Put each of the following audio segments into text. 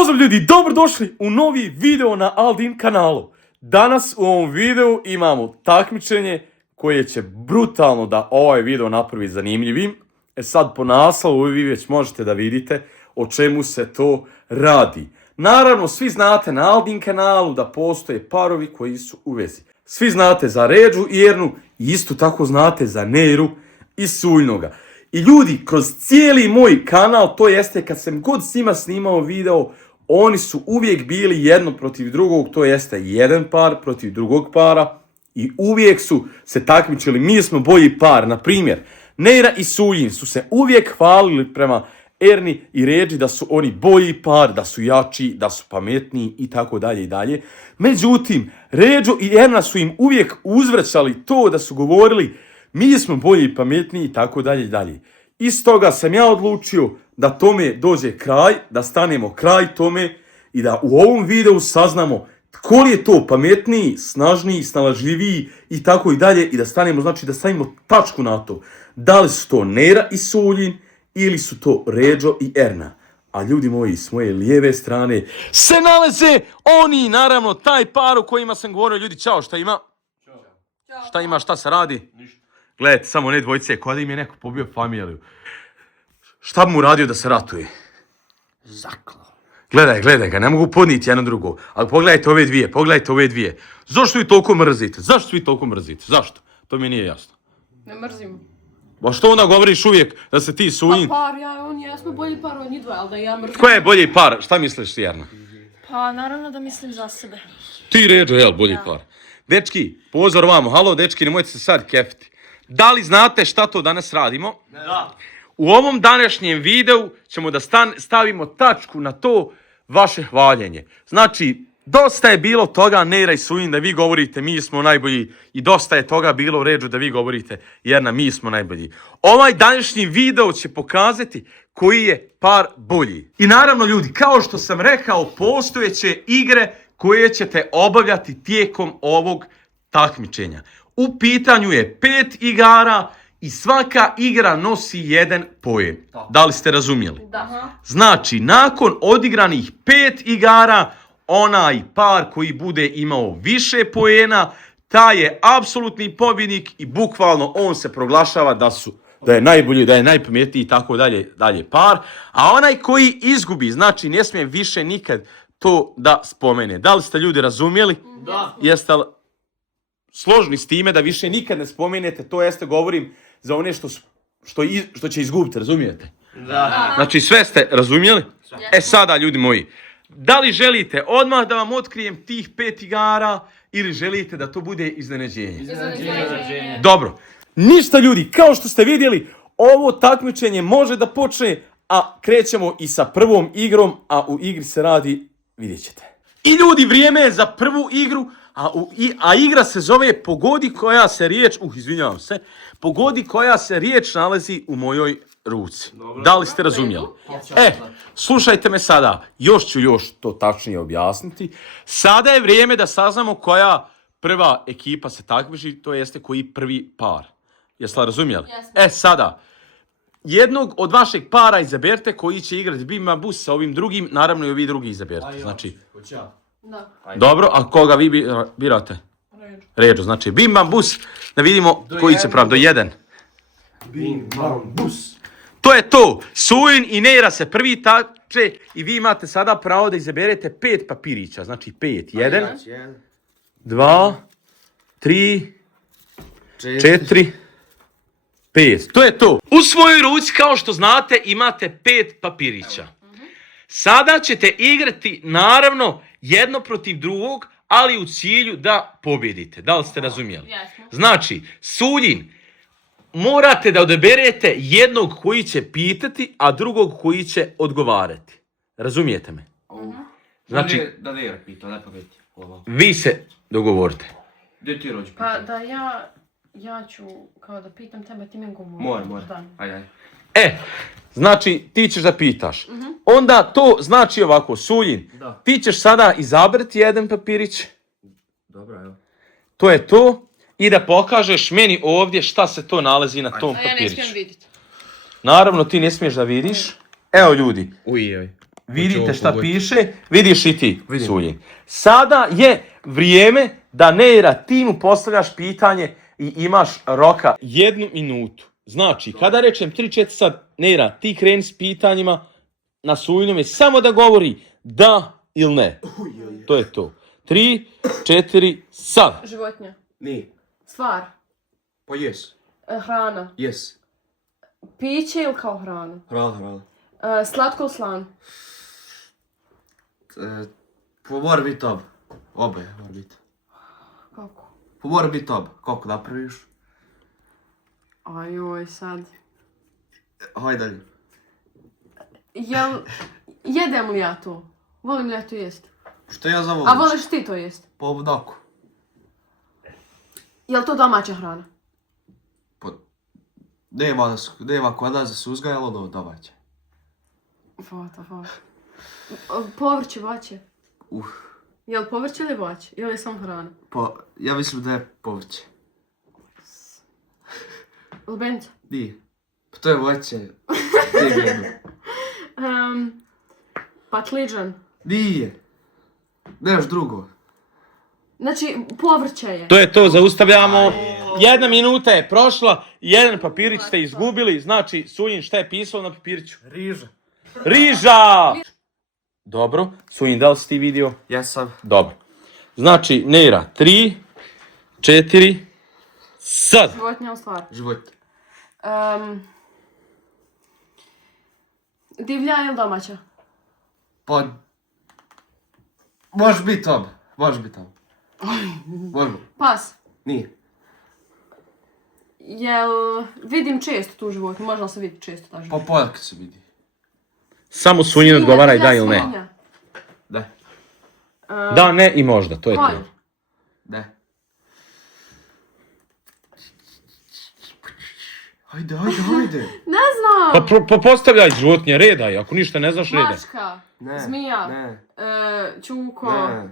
Pozdrav ljudi, dobrodošli u novi video na Aldin kanalu. Danas u ovom videu imamo takmičenje koje će brutalno da ovaj video napravi zanimljivim. Sad po naslovu vi već možete da vidite o čemu se to radi. Naravno, svi znate na Aldin kanalu da postoje parovi koji su u vezi. Svi znate za Ređu i Ernu i isto tako znate za Neiru i Suljnoga. I ljudi, kroz cijeli moj kanal, to jeste kad sam god s njima snimao video, oni su uvijek bili jedno protiv drugog, to jeste jedan par protiv drugog para i uvijek su se takmičili, mi smo bolji par. Na primjer, Neira i Suljin su se uvijek hvalili prema Erni i Ređi da su oni bolji par, da su jači, da su pametniji i tako dalje i dalje. Međutim, Ređo i Erna su im uvijek uzvraćali to da su govorili mi smo bolji i pametniji i tako dalje i dalje. Iz toga sam ja odlučio da tome dođe kraj, da stanemo kraj tome i da u ovom videu saznamo tko je to pametniji, snažniji, snalažljiviji i tako i dalje i da stanemo, znači da stavimo tačku na to. Da li su to Neira i Suljin ili su to Ređo i Erna. A ljudi moji, s moje lijeve strane se nalaze oni, naravno, taj par o kojima sam govorio. Ljudi, čao, šta ima? Ćao. Šta ima, šta se radi? Ništa. Gledajte, samo ne dvojice, kod im je neko pobio familiju. Šta bi mu radio da se ratuje? Zaklao. Gledaj ga, ne mogu podnijeti jedno drugo. Ali pogledajte ove dvije. Zašto vi toliko mrzite? Zašto? To mi nije jasno. Ne mrzim. Ba što onda govoriš uvijek da se ti Suljin... Pa par, on jesmo bolji par od njih dva, ali da ja mrzim. Ko je bolji par? Šta misliš, Jerna? Pa naravno da mislim za sebe. Ti Ređo, jel, bolji par. Dečki, pozor vamo, halo dečki, nemojte se sad kefiti. Da li znate šta to danas radimo? Da. U ovom današnjem videu ćemo da stavimo tačku na to vaše hvaljenje. Znači, dosta je bilo toga Neira i Suljin da vi govorite mi smo najbolji i dosta je toga bilo Ređu da vi govorite Jerna mi smo najbolji. Ovaj današnji video će pokazati koji je par bolji. I naravno ljudi, kao što sam rekao, postojeće igre koje ćete obavljati tijekom ovog takmičenja. U pitanju je 5 igara i svaka igra nosi 1 poen. Da li ste razumjeli? Da. Znači, nakon odigranih 5 igara, onaj par koji bude imao više poena, taj je apsolutni pobjednik i bukvalno on se proglašava da je najbolji, da je najpametniji i tako dalje par. A onaj koji izgubi, znači ne smije više nikad to da spomene. Da li ste ljudi razumjeli? Da. Jeste li složni s time da više nikad ne spomenete, to jeste govorim za one što će izgubiti, razumijete? Da. Znači sve ste razumjeli? E sada ljudi moji, da li želite odmah da vam otkrijem tih 5 igara ili želite da to bude iznenađenje? Iznenađenje. Dobro, ništa ljudi, kao što ste vidjeli, ovo takmičenje može da počne, a krećemo i sa prvom igrom, a u igri se radi, vidjet ćete. I ljudi, vrijeme je za prvu igru, a igra se zove Pogodi koja se riječ, Pogodi koja se riječ nalazi u mojoj ruci. Dobro. Da li ste razumjeli? Slušajte me sada, još ću to tačnije objasniti. Sada je vrijeme da saznamo koja prva ekipa se takmiči, to jeste koji prvi par. Jeste li razumjeli? Jasno. Sada, jednog od vašeg para izaberite koji će igrati Bima Bus sa ovim drugim, naravno i ovi drugi izaberite. Znači, Da. dobro, a koga vi birate? Ređo, znači Bim Bam Bus, da vidimo koji će prav, do 1. Bim, bam, bus. To je to, Suljin i Neira se prvi takmiče i vi imate sada pravo da izaberete 5 papirića, znači 5, 1, 2, 3, 4, 5, to je to. U svojoj ruci, kao što znate, imate 5 papirića. Sada ćete igrati, naravno, jedno protiv drugog, ali u cilju da pobjedite. Da li ste razumjeli? Jasno. Znači, Suljin, morate da odaberete jednog koji će pitati, a drugog koji će odgovarati. Razumijete me? Znači, Da Neira pita, ne pa biti. vi se dogovorite. Gdje ti rođi Pa pita? da ja ću kao da pitam tebe, ti me govorim. More. Da. Ajde. Znači, ti ćeš da pitaš. Onda to znači ovako, Suljin, Da. ti ćeš sada izabrati jedan papirić, Dobro, evo. to je to, i da pokažeš meni ovdje šta se to nalazi na tom A ja ne papiriću. smijem vidjeti. Naravno, ti ne smiješ da vidiš. Evo ljudi, Ujej. Vidite šta pogoditi. piše, vidiš i ti, Vidim. Suljen. Sada je vrijeme da Neira ti mu postavljaš pitanje i imaš roka 1 minutu. Znači, kada rečem 3-4 sad, Neira, ti kreni s pitanjima na Suljenome, samo da govori da ili ne. To je to. 3, 4, sad. Životinja. Nije. Stvar. Pa jes. Hrana. Jes. Piće ili kao hrana? Hrana. Slatko ili slan? Pa mora biti ob. Oboje mora biti. Kako? Pa mora biti ob. Kako napraviš? Ajoj, sad. Hajde dalje. Jedem li ja to? Volim li ja to jest? Što ja zavolim? A voliš ti to jest? Pa ovdako. Jel to domaća hrana? Pa... Nema kod nas da se uzgajalo ono domaće. What the fuck? Povrće, voće. Jel povrće ili voće? Ili je samo hrana? Pa, ja mislim da je povrće. Lubenica? Nije. Pa to je voće. Nije. Patliđan? Nije. Neš drugo. Znači, povrće je. To je to, zaustavljamo. 1 minuta je prošla, 1 papirić ste izgubili, znači Suljen šta je pisao na papiriću? Riža. Riža! Dobro, Suljen, da li si ti vidio? Ja sam. Dobro. Znači, Neira, 3, 4, sad. Životinja u stvar. Život. Divlja ili domaća? Pa... Može biti ob. Može biti ob. Može. Pas. Nije. Jel vidim često tu životinju? Može li se vidjeti često ta Pa životinja? podak se vidi. Samo Suljen odgovaraj da ili ne. Svinja. Da. Da, ne i možda, to je Konj. to. Da. Hajde. Ne znam. Pa postavljaj životinje, redaj, ako ništa ne znaš, redaj. Mačka. Ne. Zmija. Ne. Čuko. Ne.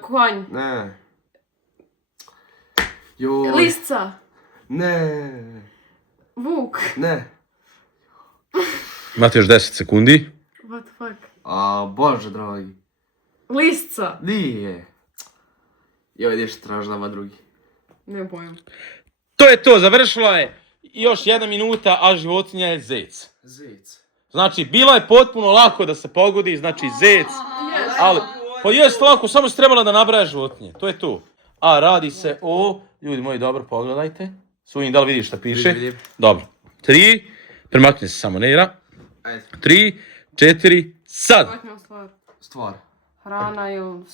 Konj. Ne. Joj. Lisca. Ne. Vuk. Ne. Imate još 10 sekundi. What the fuck? A, bože dragi. Lisca. Nije. Joj, ideš traži nama drugi. Ne pojam. To je to, završilo je još 1 minuta, a životinja je zec. Zec. Znači, bilo je potpuno lako da se pogodi, znači zec, ali... Pa jest lako, samo si trebala da nabraja životinje, to je to. A radi se o... Ljudi moji, dobro, pogledajte. Suljen, da li vidiš šta piše? Vidim. Dobro. 3, premakni se samo, Neira. Ajde. 3, 4, sad. Životinja u stvar. Stvar. Hrana ili...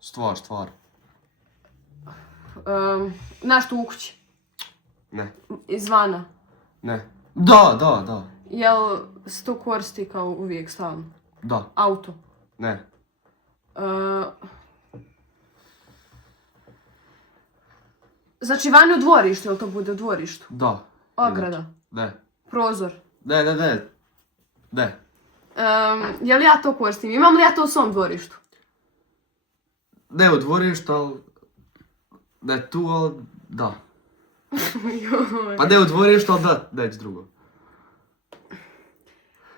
Stvar. Nešto u kući. Ne. Izvana. Ne. Da. Jel se to koristi kao uvijek stalno? Da. Auto. Ne. Znači vani u dvorištu, jel to bude u dvorištu? Da. Ograda. Ne. Prozor. Ne. Jel ja to koristim? Imam li ja to u svom dvorištu? Ne u dvorištu, ali... Ne tu, ali da. Pa ne u dvorištu, ali da, neći drugo.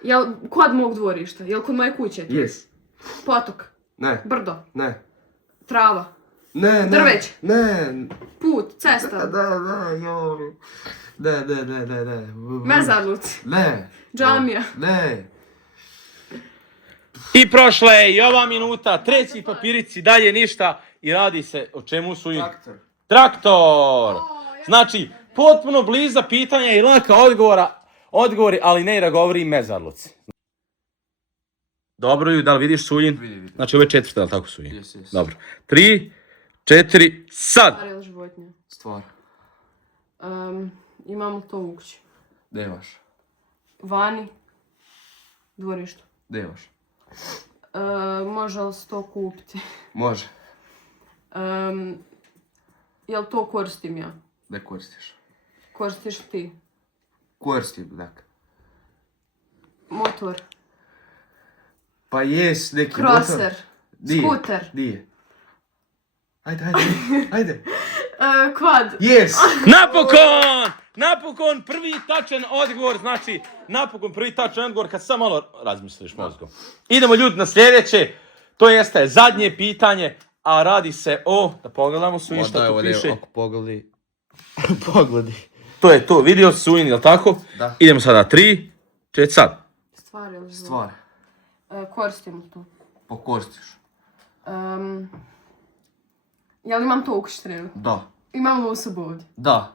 Jel kod mog dvorišta? Jel kod moje kuće? Yes. Potok. Ne. Brdo. Ne. Trava. Ne. Drveće. Ne. Put. Cesta. Da, joj. Ne. Mezarluci. Ne. Džamija. Ne. I prošla je i ova minuta, treći papirici, dalje ništa. I radi se o čemu su im? Traktor! Znači, potpuno bliza pitanja i laka odgovori, ali Neira govori mezarluci. Dobro, da li vidiš Suljen? Vidim. Znači, ovo je 4, ali tako Suljen? Yes. Dobro. 3, 4, sad! Stvar ili životinja? Stvar. Imamo to u kući. Nemaš. Vani. Dvorištu. Nemaš. Može li se to kupiti? Može. Jel to koristim ja? Ne koristiš. Koristiš ti? Koristim, dakle. Motor. Pa jes neki Kroser. Nije. Skuter. Nije. Ajde. Kvad. Yes! Napokon prvi tačan odgovor, znači napokon prvi tačan odgovor kad samo malo razmisliš mozgom. Idemo ljudi na sljedeće, to jeste zadnje pitanje, a radi se o, da pogledamo su šta tu piše. Pogledi. To je to, vidio Suin, jel tako? Da. Idemo sada 3, 4, sad. Stvar ili zvuk? Stvar. Koristimo to. Pokoristiš. Jel imam to ukršteno? Da. Imam ovo osobu ovdje. Da.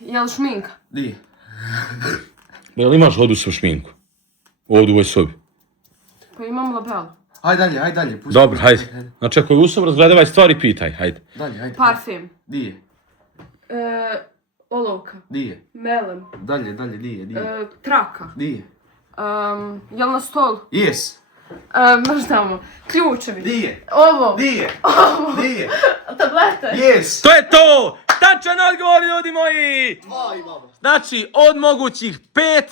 Jel šminka? Di. Jel imaš vodu sa šminku? Ovdje u ovoj sobi. Pa imam label. Hajde dalje. Pusti. Dobro, hajde. Znači ako je u sobi razgledavaj stvari i pitaj, hajde. Dalje. Parfem. Di je? Olovka. Di je? Melem. Dalje, di je? Traka. Di je? Jel na stolu? Yes. Možda tamo. Ključevi. Di je? Ovo. Di je? Di je? Tablete. Yes. To je to! Tačan odgovor, ljudi moji! Dva imamo. Znači, od mogućih 5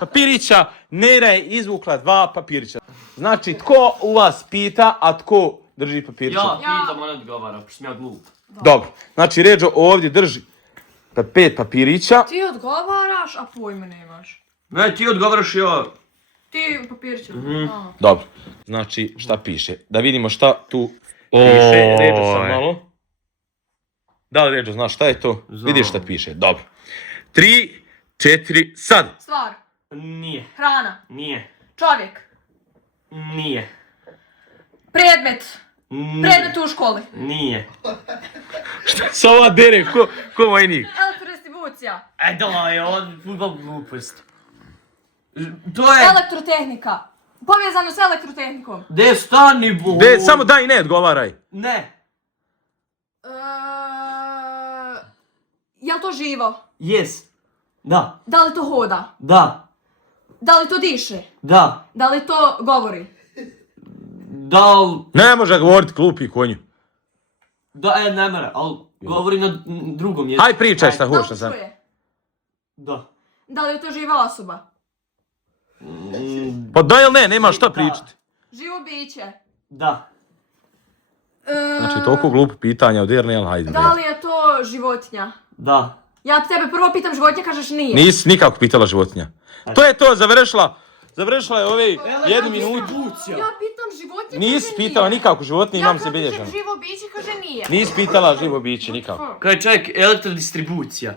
papirića, Nera je izvukla 2 papirića. Znači, tko u vas pita, a tko drži papirića? Ja pitam, on odgovara, pošto sam ja glup. Dobro, znači Ređo ovdje drži 5 papirića. Ti odgovaraš, a pojme nemaš. Ne, ti odgovaraš ja. Ti papirće. Dobro, znači šta piše? Da vidimo šta tu piše. Ređo sam malo. Da li Ređo znaš šta je to? Znam. Vidiš šta piše, dobro. 3, 4, sad. Stvar. Nije. Hrana. Nije. Čovjek. Nije. Predmet. Nije. Predmet u školi. Nije. Šta se ova dere, ko vojnik? Elektrodistribucija. Daj, on futbol glupost. To je... Elektrotehnika. Povezano s elektrotehnikom. De stani, bo... Samo daj i ne odgovaraj. Ne. Jel to živo? Yes. Da. Da li to hoda? Da. Da li to diše? Da. Da li to govori? Da, Ne može govoriti glupi konju. da, ne mora, ali govori na drugom jeziku. Aj pričaj šta Da li hoćeš to sad. čuje? Da. Da li je to živa osoba? Pa da ili ne, nema šta pričati. Živo biće? Da. Znači toliko glupo pitanja od Erne, ali hajde. Da li je to životinja? Da. Ja tebe prvo pitam životinja, kažeš nije. Nisi nikako pitala životinja. To je to, završila je ove 1 minutu. Ja pitam životinja, Nisi kaže pitala nije. nikako životinje, imam se Ja bilježeno. kažem živo biće, kaže nije. Nisi pitala živo biće, nikako. Kaj čovjek, elektrodistribucija.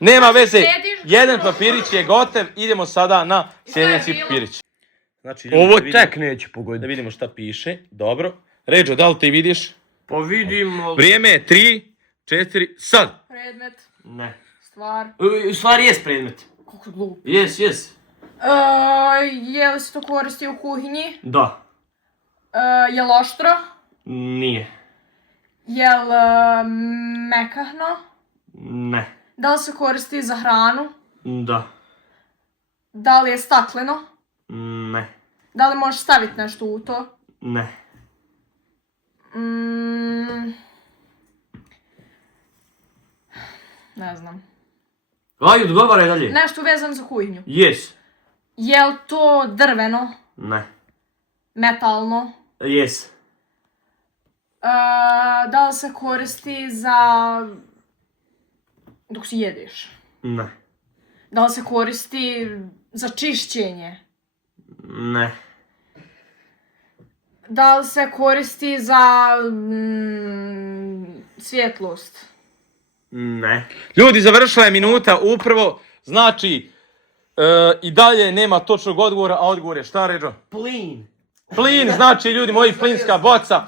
Nema veze, Sjediš, jedan papirić je gotov, idemo sada na sljedeći bilo? papirić. Znači, ljudi, Ovo da vidimo- tek neće Da pogoditi. vidimo šta piše, dobro. Ređo, da li ti vidiš? Pa vidimo... Vrijeme je 3, 4, sad. Predmet, Ne. stvar. U stvari jest predmet. Kako glup. Yes. Je li se to koristi u kuhinji? Da. Je li oštro? Nije. Je li mekahno? Ne. Da li se koristi za hranu? Da. Da li je stakleno? Ne. Da li možeš staviti nešto u to? Ne. Ne znam. Ajde, odgovaraj dalje. Nešto vezano za kuhinju. Yes. Je li to drveno? Ne. Metalno? Yes. Da li se koristi za... dok si jedeš? Ne. Da li se koristi za čišćenje? Ne. Da li se koristi za svjetlost? Ne. Ljudi, završila je minuta upravo, znači i dalje nema točnog odgovora, a odgovor je šta, Ređo? Plin. Plin, znači ljudi moji, plinska boca,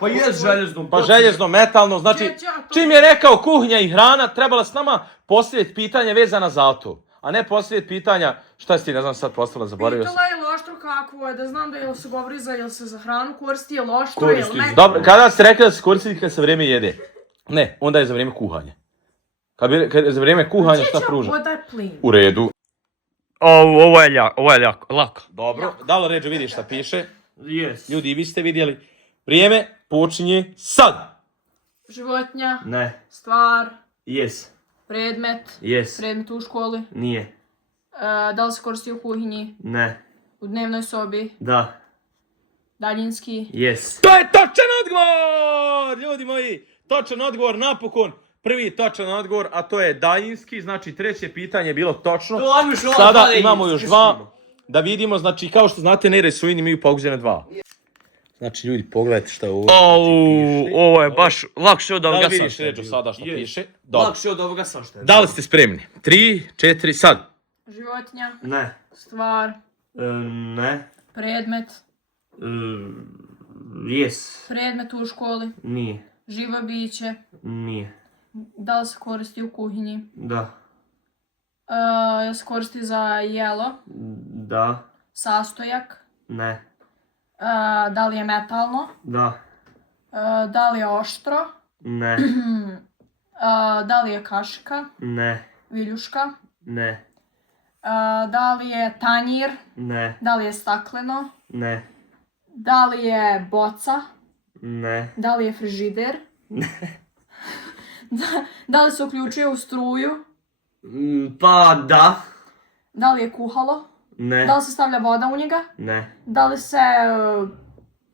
Pa jest željezno. pa željezno, metalno, znači čim je rekao kuhinja i hrana, trebala s nama postaviti pitanje vezana za to, a ne postaviti pitanja, šta si ti, ne znam sad postavila, zaboravio sam. Pitala je li oštro kakvo je, da znam da je li se govori za, jel se za hranu koristi, je li oštro, je li Koristi. metalno. Dobro, kada ste rekli da se koristi kad se vrijeme jede? Ne, onda je za vrijeme kuhanja. Kad je za vrijeme kuhanja šta pruža? Voda je plin. U redu. Ovo je lako. Dobro, da li Ređo vidiš šta piše? Yes. Ljudi, vi ste vidjeli. Vrijeme počinje sad. Životinja, Ne. stvar, Yes. predmet, Yes. predmet u školi. Nije. Da li se koristi u kuhinji, Ne. u dnevnoj sobi, Da. Daljinski. Yes. To je točan odgovor! Ljudi moji, točan odgovor napokon. Prvi točan odgovor, a to je daljinski. Znači, treće pitanje je bilo točno. Sada imamo još dva. Da vidimo, znači, kao što znate, Nera i Sujin imaju pogođene 2. Znači, ljudi, pogledajte šta je ovo. Ovo je baš lakše od Da ovoga li sam vidiš što je Ređo bilo. sada šta piše? Dobro. Lakše od ovoga sam što je Da li ste spremni? 3, 4, sad. Životinja. Ne. Stvar. Ne. Predmet. Yes. Predmet u školi. Nije. Živo biće. Nije. Da li se koristi u kuhinji? Da. Jel se koristi za jelo? Da. Sastojak? Ne. Da li je metalno? Da. Da li je oštro? Ne. Da li je kašika? Ne. Viljuška? Ne. Da li je tanjir? Ne. Da li je stakleno? Ne. Da li je boca? Ne. Da li je frižider? Da li se uključuje u struju? Pa da. Da li je kuhalo? Ne. Da li se stavlja voda u njega? Ne. Da li se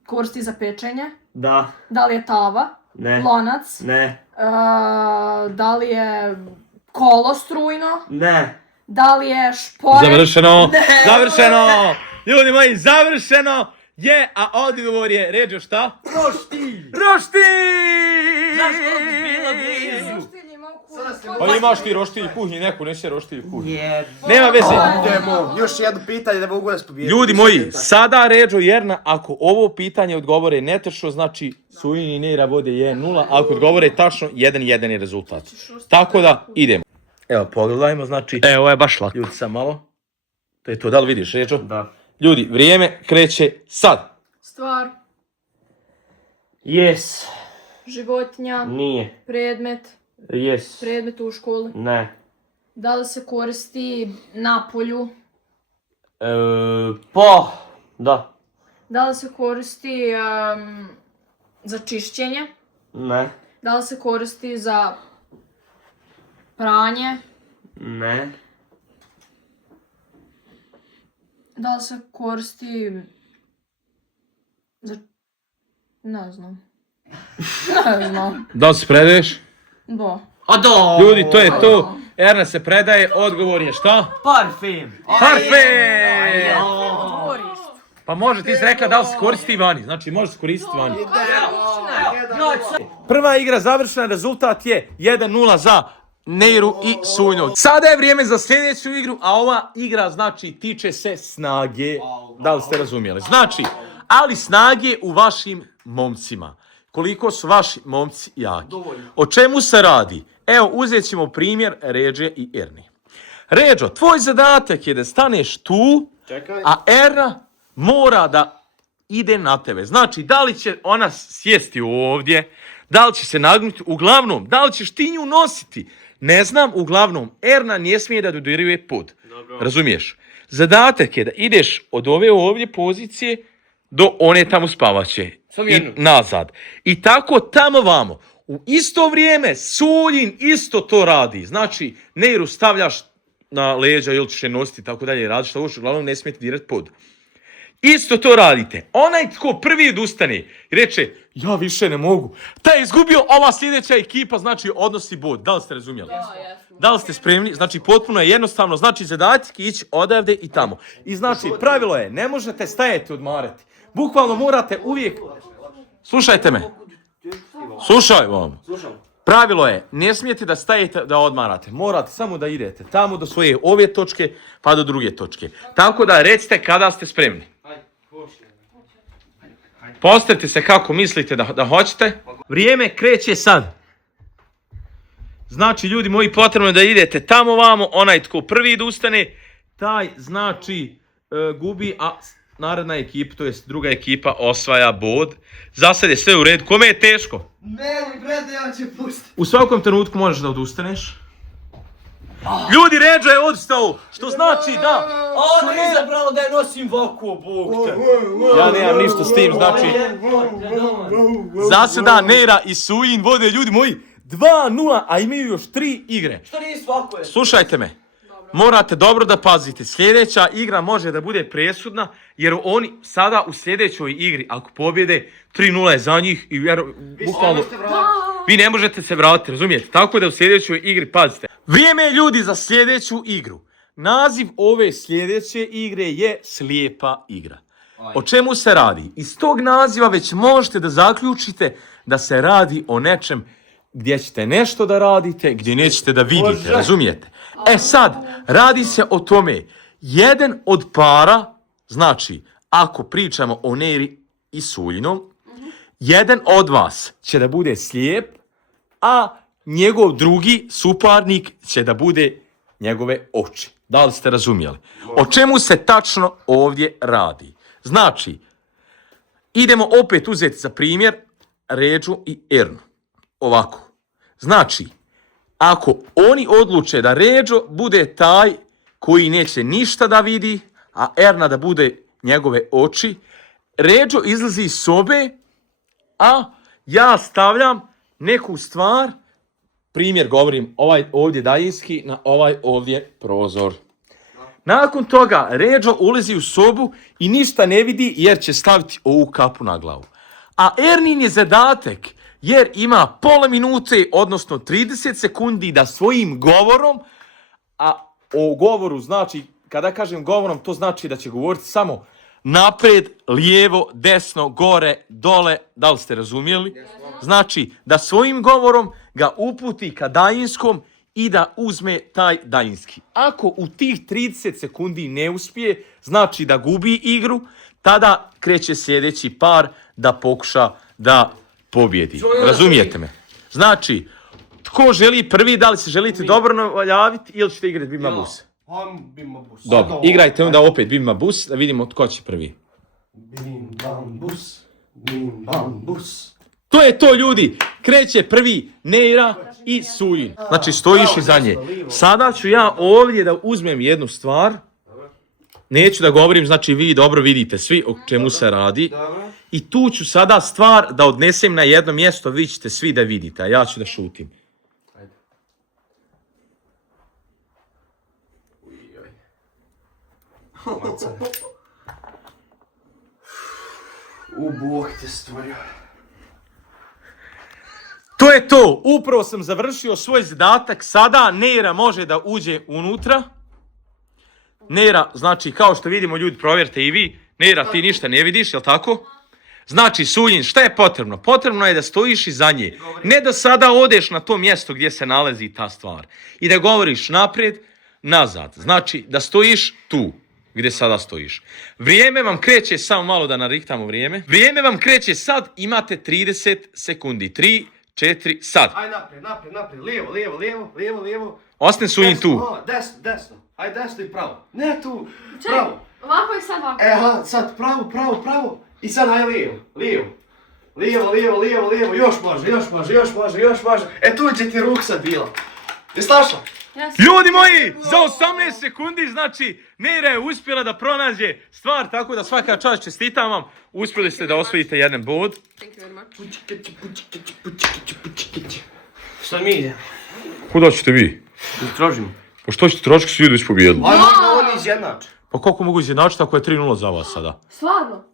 koristi za pečenje? Da. Da li je tava? Ne. Lonac? Ne. Da li je kolo strujno? Ne. Da li je šporet? Završeno! Završeno! Ljudi moji, završeno je, a odgovor je, Ređo, šta? Roštilj! Roštilj! Zašto bi bilo blizu? Pa imaš ti roštilj u kuhinji, neko neće roštilj u kuhinji. Jeb. Nema veze. Idemo, još jedno pitanje da mogu nas pobijediti. Ljudi moji, sada Ređo i Erna, ako ovo pitanje odgovore netačno, znači Sujin i Nera vode 1-0, ako odgovore tačno, 1-1 je rezultat. Tako da, idemo. Evo, pogledajmo, znači, Ovo je baš lako. ljudi sam malo. To je to, da li vidiš, Ređo? Da. Ljudi, vrijeme kreće sad. Stvar. Yes. Životinja. Nije. Predmet. Yes. Predmet u školi. Ne. Da li se koristi na polju? Pa. Da. Da li se koristi za čišćenje? Ne. Da li se koristi za pranje? Ne. Da li se koristi za... Ne znam. Ne znam. Da li se predaješ? Da. A da. Ljudi, to je to. Erna se predaje, odgovor je šta? Parfem! Parfem! Pa može, ti si rekla da li se koristi vani, znači može se koristiti vani. Prva igra završena, rezultat je 1-0 za Neiru i Sujinu. Sada je vrijeme za sljedeću igru, a ova igra znači tiče se snage. Da li ste razumjeli? Znači, ali snage u vašim momcima. Koliko su vaši momci jaki. O čemu se radi? Evo, uzet ćemo primjer Ređe i Erni. Ređo, tvoj zadatak je da staneš tu, a Erna mora da ide na tebe. Znači, da li će ona sjesti ovdje, da li će se nagnuti, uglavnom, da li ćeš ti nju nositi? Ne znam, uglavnom, Erna ne smije da dodiruje pod. Razumiješ? Zadatak je da ideš od ove ovdje pozicije do one tamo spavaće. I nazad. I tako tamo vamo. U isto vrijeme Sujin isto to radi. Znači, Neiru stavljaš na leđa ili ćeš je nositi, tako dalje, radiš što hoćeš, uglavnom ne smijete dirati pod. Isto to radite. Onaj tko prvi odustane i reče, ja više ne mogu, taj je izgubio, ova sljedeća ekipa, znači odnosi bod. Da li ste razumjeli? Da li ste spremni? Znači, potpuno je jednostavno. Znači, zadatak je ići odavde i tamo. I znači, pravilo je, ne možete stajati odmarati. Bukvalno morate uvijek... Slušajte me. Slušaj vam. Pravilo je, ne smijete da stajete da odmarate. Morate samo da idete tamo do svoje ove točke pa do druge točke. Tako da recite kada ste spremni. Postavite se kako mislite da hoćete. Vrijeme kreće sad. Znači, ljudi moji, potrebno je da idete tamo vamo. Onaj tko prvi da ustane, taj znači gubi, a naredna ekipa, to jest druga ekipa, osvaja bod. Za sad je sve u redu. Kome je teško? Ne, brate, ja ću pustiti. U svakom trenutku možeš da odustaneš. Ljudi, Ređa je odstao, što znači da... On je izabrao da je nosim ovako, Bog te. Ja nemam ništa s tim, znači... Za sada Nera i Sujin vode, ljudi moji, 2-0, a imaju još 3 igre. Što nisi ovako je? Slušajte me. morate dobro da pazite. Sljedeća igra može da bude presudna, jer oni sada u sljedećoj igri, ako pobjede, 3:0 je za njih i bukvalno vi ne možete se vratiti, razumijete? Tako da u sljedećoj igri pazite. Vrijeme je, ljudi, za sljedeću igru. Naziv ove sljedeće igre je slijepa igra. O čemu se radi? Iz tog naziva već možete da zaključite da se radi o nečem gdje ćete nešto da radite, gdje nećete da vidite, razumijete? E sad, radi se o tome, jedan od para, znači, ako pričamo o Neri i Suljinom, jedan od vas će da bude slijep, a njegov drugi suparnik će da bude njegove oči. Da li ste razumjeli? O čemu se tačno ovdje radi? Znači, idemo opet uzeti za primjer Ređu i Ernu. Ovako. Znači, ako oni odluče da Ređo bude taj koji neće ništa da vidi, a Erna da bude njegove oči, Ređo izlazi iz sobe, a ja stavljam neku stvar, primjer govorim, ovaj ovdje daljinski na ovaj ovdje prozor. Nakon toga Ređo ulazi u sobu i ništa ne vidi jer će staviti ovu kapu na glavu. A Ernin je zadatak jer ima pola minute, odnosno 30 sekundi da svojim govorom, a o govoru znači, kada kažem govorom, to znači da će govoriti samo napred, lijevo, desno, gore, dole, da li ste razumjeli? Znači da svojim govorom ga uputi ka daljinskom i da uzme taj daljinski. Ako u tih 30 sekundi ne uspije, znači da gubi igru, tada kreće sljedeći par da pokuša da pobjedi. Razumijete me? Znači, tko želi prvi, da li se želite dobro javiti ili ćete igrati Bima Bus? Bima Bus. Dobro, igrajte onda opet Bima Bus, da vidimo tko će prvi. Bim bam bus. Bim bam bus. To je to, ljudi. Kreće prvi Neira i Suljin. Znači, stojiš iza nje. Sada ću ja ovdje da uzmem jednu stvar. Neću da govorim, znači vi dobro vidite svi o čemu se radi. I tu ću sada stvar da odnesem na jedno mjesto, vi ćete svi da vidite, a ja ću da šutim. Bog te stvorio. To je to. Upravo sam završio svoj zadatak. Sada Neira može da uđe unutra. Neira, znači, kao što vidimo, ljudi, provjerite i vi. Neira, ti ništa ne vidiš, jel tako? Znači, Suljin, šta je potrebno? Potrebno je da stojiš iza nje. Ne da sada odeš na to mjesto gdje se nalazi ta stvar. I da govoriš naprijed, nazad. Znači, da stojiš tu gdje sada stojiš. Vrijeme vam kreće, samo malo da nariktamo vrijeme. Vrijeme vam kreće sad, imate 30 sekundi. 3, 4, sad. Aj naprijed, lijevo. Ostane Suljin tu. Desno. Aj desno i pravo. Ne tu, pravo. Ovako i sad ovako. Aha, sad pravo. I sad aj lijevo. Još može. E tu će ti ruksa bila. Jesi našla? Yes. Ljudi moji, za 18 sekundi, znači, Neira je uspjela da pronađe stvar, tako da svaka čast, čestitam vam. Uspjeli ste da osvojite jedan bod. Thank you very much. Šta mi ide? Kuda ćete vi? Tražimo. Pa što ćete trošiti, svi ljudi već pobijedili? Ajmo da oni izjednače. Pa koliko mogu izjednačiti ako je 3:0 za vas sada? Stvarno?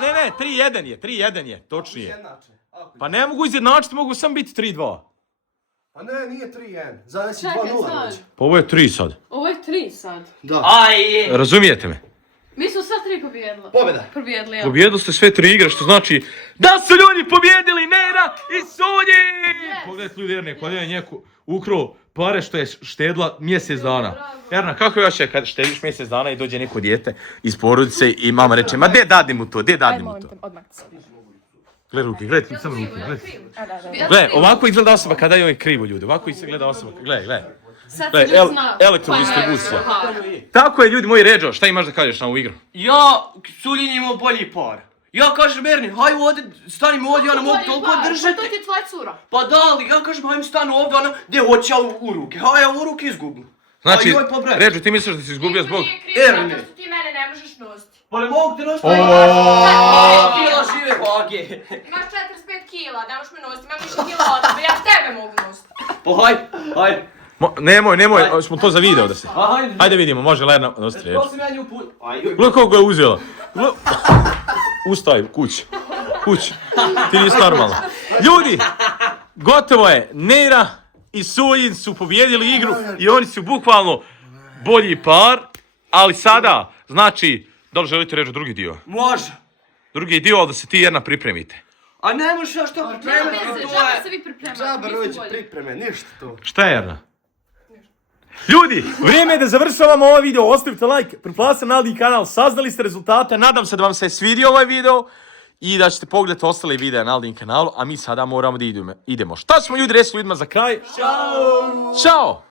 Ne, 3:1 je, točnije. Izjednače. Pa ne mogu izjednačiti, mogu sam biti 3:2. Pa ne, nije 3-1. Sada si Čekaj 2-0 sad. već. Pa ovo je 3 sad. Ovo je 3 sad. Da. Aj! Razumijete me? Mi smo sve 3 pobjedili. Pobjeda. Pobjedili, ja. Pobjedili ste sve 3 igre, što znači da su ljudi pobjedili Neira i Suljin! Yes. Pogledajte ljudi, Erne, kod je njeko ukrao pare što je štedila mjesec dana. Bravo. Erna, kako je vaše kad štediš mjesec dana i dođe neko dijete iz porodice i mama reče, ma de dadi mu to, Odmah ti sad. Gle ruke, gledajte mi samo ruke, gledajte. Krivo. Gle, ovako izgleda osoba kada je krivo, ljudi, ovako izgleda osoba, gle. Sad Gle, se već zna. elektrodistribucija. Aha. Tako je, ljudi moji, Ređo, šta imaš da kažeš na ovu igru? Ja, Suljin imao bolji par. Ja kažem Erni, haj ovdje, stani mi ovdje, ja ne mogu toliko Pa to držati. ti je tvoja cura. Pa da, ali ja kažem, hajmo stanu ovdje, ona, gdje hoće ja u ruke, haj ja u ruke izgubim. Znači, Aj, joj, pa bre. Ređo, ti misliš da si izgubio zbog... Erni. Zato što ti mene ne možeš nositi. Pa ne mogu te nositi. Kila žive vage. Imaš 45 kila, ne možeš me nositi, imam više kila od tebe, ja tebe mogu nositi. Pa haj. Nemoj, smo to za video da se... Hajde. Ajde vidimo, može Lerna nositi reč. To sam ja nju put. Gledaj kako ga je uzela. Ustaj, kuć. Ti nisi normalno. Ljudi, gotovo je. Nera i Sujin su pobjedili igru i oni su bukvalno bolji par. Ali sada, znači, da li želite reći drugi dio? Može. Drugi dio, ali da se ti jedna pripremite. A ne možeš ja što pripremiti, to Džaba se je... vi pripremate. Džaba vi ste rođe bolji. pripreme, ništa to. Šta je Erna? Ljudi, vrijeme je da završavamo ovaj video, ostavite like, pretplatite na Aldin kanal, saznali ste rezultate, nadam se da vam se svidio ovaj video i da ćete pogledati ostale videa na Aldin kanalu, a mi sada moramo da idemo. Šta smo ljudi rekli ljudima za kraj? Ćao!